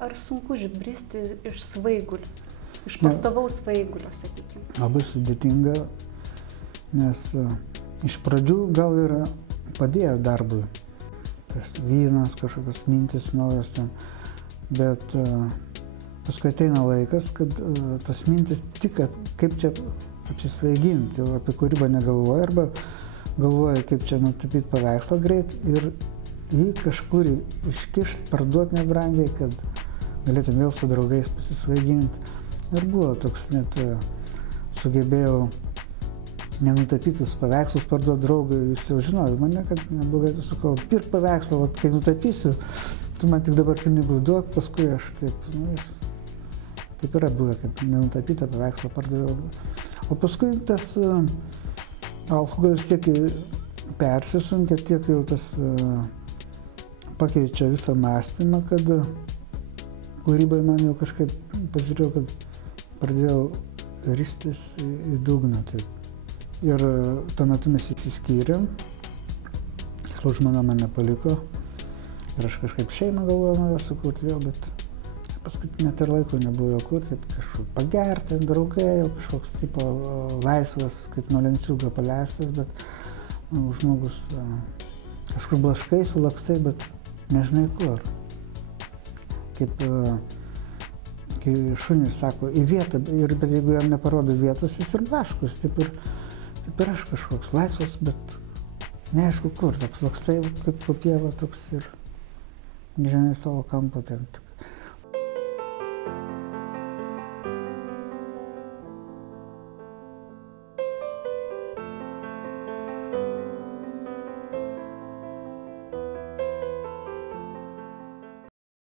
ar sunku išbristi iš svaigulio, iš pastovaus svaigulio, sakykime? Labai sudėtinga, nes iš pradžių gal ir padėjo darbui. Tas vynas, kažkokios mintis naujos ten, bet paskui ateina laikas, kad tas mintis tik kaip čia apsisvaiginti, apie kūrybą negalvoja, arba galvoja, kaip čia nutapyti paveikslą greit ir jį kažkur iškišti, parduoti nebrangiai, kad galėtum vėl su draugais pasisvaiginti. Ir buvo toks, net sugebėjau nenutapytus paveikslus parduoti draugui, jis jau žinojo mane, kad neblogai, tu sakau, pirk paveikslą, o kai nutapysiu, tu man tik dabar pinigų duok, paskui aš taip, taip yra buvę, kad nenutapytą paveikslą pardaviau. O paskui tas alkoholis tiek persisunkia, tiek jau tas pakeičia visą mąstymą, kad kūrybai man jau kažkaip pažiūrėjau, kad pradėjau ristis į dugną. Taip. Ir tuo metu mes išsiskyrėm, žmona mane paliko ir aš kažkaip šeimą galvojau nuo jos sukurti vėl, bet paskui net ir laiko nebuvo jo kurti, kažkur pagerti, draugai, jau kažkoks tipo laisvas, kaip nuo lenciūgo paleistas, bet žmogus kažkur blaškai, sulakstai, bet nežinai kur. Kaip kai šunys sako, į vietą, bet jeigu jam neparodo vietos, jis ir blaškus, taip ir aš kažkoks laisvas, bet neaišku kur, toks lakstai, kaip po pievą, toks ir nežinai savo kampo ten.